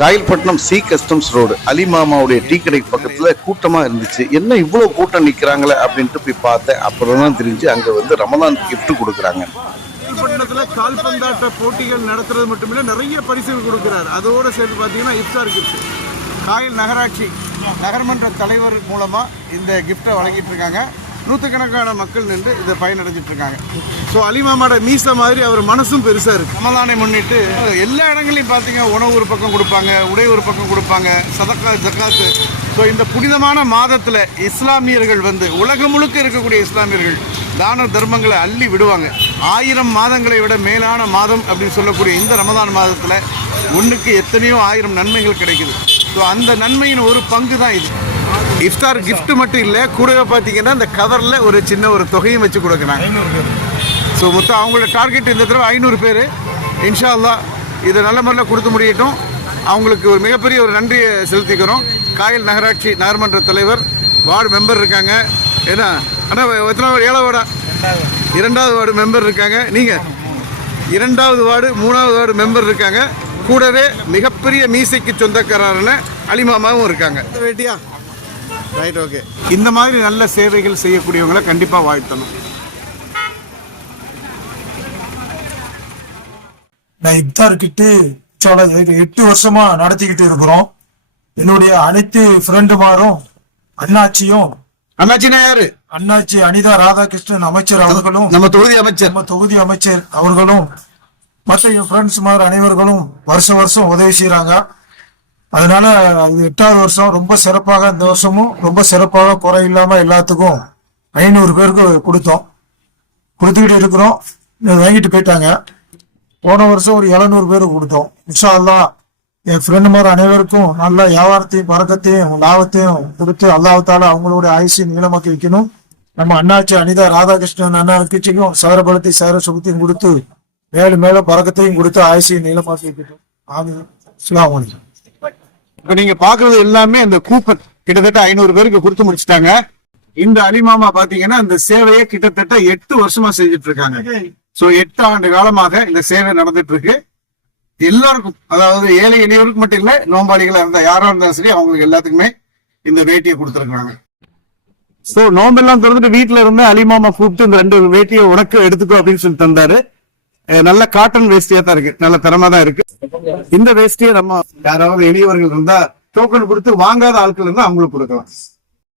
Kayalpattinam C customs road அலிமாமாவுடைய tea கடை பக்கத்துல கூட்டமா இருந்துச்சு. என்ன இவ்வளவு கூட்டம் நிக்கிறாங்களே அப்படின்ட்டு போய் பார்த்தேன். அப்புறம் தான் தெரிஞ்சு அங்க வந்து ரமதான் கிஃப்ட் கொடுக்குறாங்க. காயல்பட்டினத்துல கால்பந்தாட்ட போட்டிகள் நடத்துறது மட்டுமில்ல, நிறைய பரிசுகள் கொடுக்கிறார். அதோட சேர்த்து பார்த்தீங்கன்னா இஃப்தார் கிஃப்ட் காயல் நகராட்சி நகர்மன்ற தலைவர் மூலமா இந்த கிஃப்டை வழங்கிட்டு இருக்காங்க. நூற்றுக்கணக்கான மக்கள் நின்று இதை பயனடைஞ்சிட்டு இருக்காங்க. ஸோ அலிமாமாவோட மீசை மாதிரி அவர் மனசும் பெருசாக இருக்குது. ரமலானை முன்னிட்டு எல்லா இடங்களையும் பார்த்தீங்கன்னா உணவு ஒரு பக்கம் கொடுப்பாங்க, உடை ஒரு பக்கம் கொடுப்பாங்க, சதக்கா ஜக்காத்து. ஸோ இந்த புனிதமான மாதத்தில் இஸ்லாமியர்கள் வந்து உலகம் முழுக்க இருக்கக்கூடிய இஸ்லாமியர்கள் தான தர்மங்களை அள்ளி விடுவாங்க. 1000 மாதங்களை விட மேலான மாதம் அப்படின்னு சொல்லக்கூடிய இந்த ரமதான் மாதத்தில் ஒன்றுக்கு எத்தனையோ 1000 நன்மைகள் கிடைக்குது. ஸோ அந்த நன்மையின் ஒரு பங்கு தான் இது. இஃப்தார் கிஃப்ட் மட்டும் இல்லை, கூடவே பார்த்தீங்கன்னா இந்த கவரில் ஒரு சின்ன ஒரு தொகையும் வச்சு கொடுக்குறாங்க. 500 பேர். ஸோ மொத்தம் அவங்களோட டார்கெட் இந்த தடவை 500 பேர். இன்ஷா அல்லாஹ் இதை நல்ல முறையில் கொடுத்து முடியட்டும். அவங்களுக்கு ஒரு மிகப்பெரிய ஒரு நன்றியை செலுத்திக்கிறோம். காயல் நகராட்சி நகர்மன்ற தலைவர், வார்டு மெம்பர் இருக்காங்க. ஏன்னா ஆனால் எத்தனை வார்டு? 7 வார்டா? 2வது வார்டு மெம்பர் இருக்காங்க. நீங்கள் 2வது வார்டு 3வது வார்டு மெம்பர் இருக்காங்க. கூடவே மிகப்பெரிய மீசைக்கு சொந்தக்காரரான அலிமாமாவும் இருக்காங்க. வேட்டியா? Right, okay. இந்த மாதிரி நல்ல சேவைகள் செய்யக்கூடியவங்களை கண்டிப்பாக வாழ்த்தணும். நான் இஃப்தார் கிட்டு 8 வருஷமா நடத்திக்கிட்டு இருக்கிறோம். என்னுடைய அனைத்து ஃப்ரெண்டுமாரும் அண்ணாச்சியும். அண்ணாச்சினா யாரு? அண்ணாச்சி அனிதா ராதாகிருஷ்ணன் அமைச்சர் அவர்களும், நம்ம தொகுதி அமைச்சர் அவர்களும், மற்ற என் ஃப்ரெண்ட்ஸ்மார் அனைவர்களும் வருஷம் உதவி செய்யறாங்க. அதனால இது 8வது வருஷம் ரொம்ப சிறப்பாக, இந்த வருஷமும் ரொம்ப சிறப்பாக குறை இல்லாம எல்லாத்துக்கும் 500 பேருக்கு கொடுத்துக்கிட்டு இருக்கிறோம். வாங்கிட்டு போயிட்டாங்க. போன வருஷம் ஒரு 700 பேருக்கு கொடுத்தோம். இன்ஷா அல்லாஹ் என் ஃப்ரெண்டுமார் அனைவருக்கும் நல்ல வியாபாரத்தையும் பறக்கத்தையும் லாபத்தையும் கொடுத்து அல்லாஹ்தால அவங்களுடைய ஆயுசையும் நீளமாக்கி வைக்கணும். நம்ம அண்ணாச்சி அனிதா ராதாகிருஷ்ணன் அண்ணா கட்சிக்கும் சகரபலத்தை சேர சுகத்தையும் கொடுத்து மேலும் பறக்கத்தையும் கொடுத்து ஆயுசையும் நீளமாக்கி வைக்கணும். ஆமீன். அஸ்ஸலாமு அலைக்கும். இப்ப நீங்க பாக்குறது எல்லாமே இந்த கூப்பன் கிட்டத்தட்ட 500 பேருக்கு கொடுத்து முடிச்சுட்டாங்க. இந்த அலிமாமா பாத்தீங்கன்னா இந்த சேவையை கிட்டத்தட்ட 8 வருஷமா செஞ்சுட்டு இருக்காங்க. சோ 8 ஆண்டு காலமாக இந்த சேவை நடந்துட்டு இருக்கு. எல்லாருக்கும், அதாவது ஏழை எளியவருக்கு மட்டும் இல்ல, நோம்பாளிகளா இருந்தா யாரா இருந்தாலும் சரி அவங்களுக்கு எல்லாத்துக்குமே இந்த வேட்டியை கொடுத்துருக்காங்க. சோ நோம்பெல்லாம் திறந்துட்டு வீட்டுல இருந்து அலிமாமா கூப்பிட்டு இந்த 2 வேட்டியை உனக்கு எடுத்துக்கோ அப்படின்னு சொல்லி தந்தாரு. நல்ல காட்டன் வேஷ்டியா தான் இருக்கு, நல்ல தரமா தான் இருக்கு. இந்த வேஷ்டியை நம்ம யாராவது எளியவர்கள் இருந்தா டோக்கன் கொடுத்து வாங்காத ஆட்கள் இருந்தா அவங்களுக்கு கொடுக்கலாம்.